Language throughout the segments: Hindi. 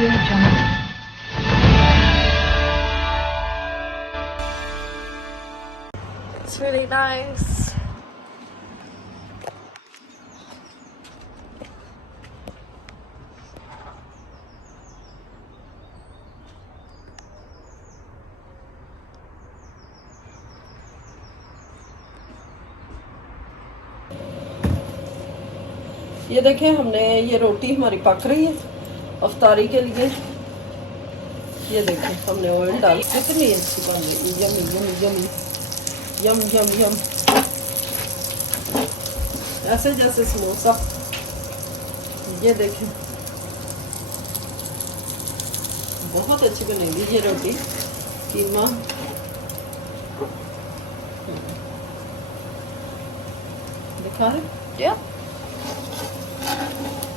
It's really nice. ये देखें, हमने ये रोटी हमारी पक रही है अफ्तारी के लिए। ये देखें, हमने ऑयल डाल, कितनी अच्छी बन रही है। यम यम यम यम यम यम, ऐसे जैसे समोसा। ये देखें, बहुत अच्छी बनेगी ये रोटी कीमा। दिखा रहे? Yeah.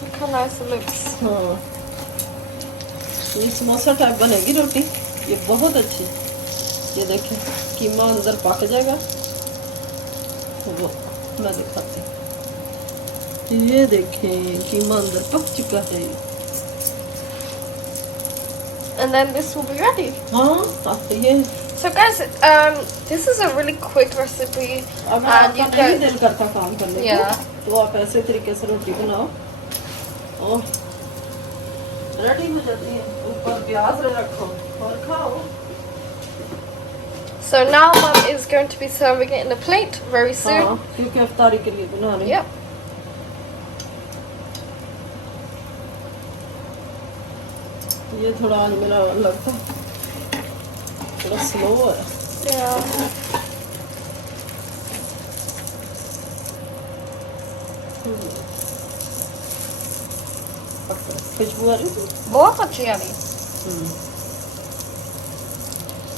Look how nice it looks. हाँ, ये समोसा टाइप बनेगी रोटी, ये बहुत अच्छी। ये देखें, कीमा अंदर पक जाएगा। वो मैं दिखाती हूँ। ये देखें, कीमा अंदर पक चुका है। And then this will be ready. हाँ, ये So guys, this is a really quick recipe. अगर And you आपका नहीं can, दिल करता काम करने Yeah. को, तो आप ऐसे तरीके से रोटी बनाओ और रेडी हो जाती है। ऊपर प्याज रखो और खाओ। so now Mum is going to be serving it in a plate very soon. हाँ, क्योंकि अफ्तारी के लिए बना रही। Yep. ये थोड़ा आज मेरा लगता थोड़ा स्लो है। Yeah. खुशबू आ रही थी। बहुत अच्छी आ रही।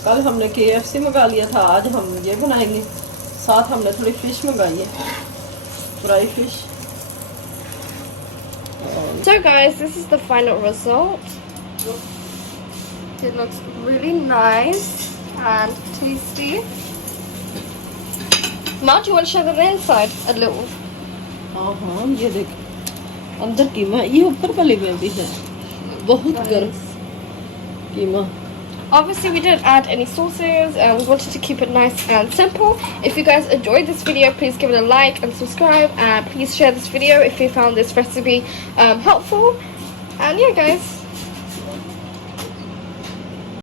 कल हमने KFC मंगा लिया था, आज हम ये बनाएंगे। साथ हमने थोड़ी फिश मंगाई है, fry fish. So guys, this is the final result. It looks really nice and tasty. Mom, do you want to show them the inside a little? हाँ हाँ, ये देख, अंदर कीमा, ये ऊपर वाले में भी है, बहुत गर्म कीमा। Obviously we didn't add any sauces and we wanted to keep it nice and simple. If you guys enjoyed this video, please give it a like and subscribe, and please share this video if you found this recipe helpful. And yeah guys,